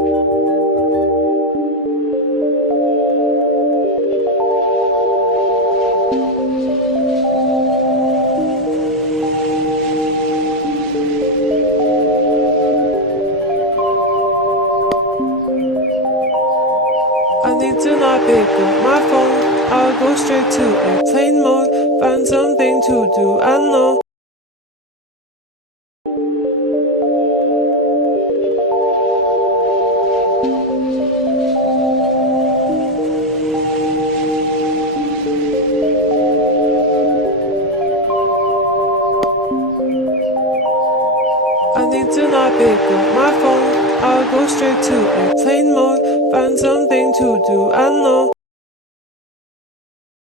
I need to not pick up my phone. I'll go straight to airplane mode. Find something to do, I know. I need to not pick up my phone. I'll go straight to airplane mode. Find something to do, I know.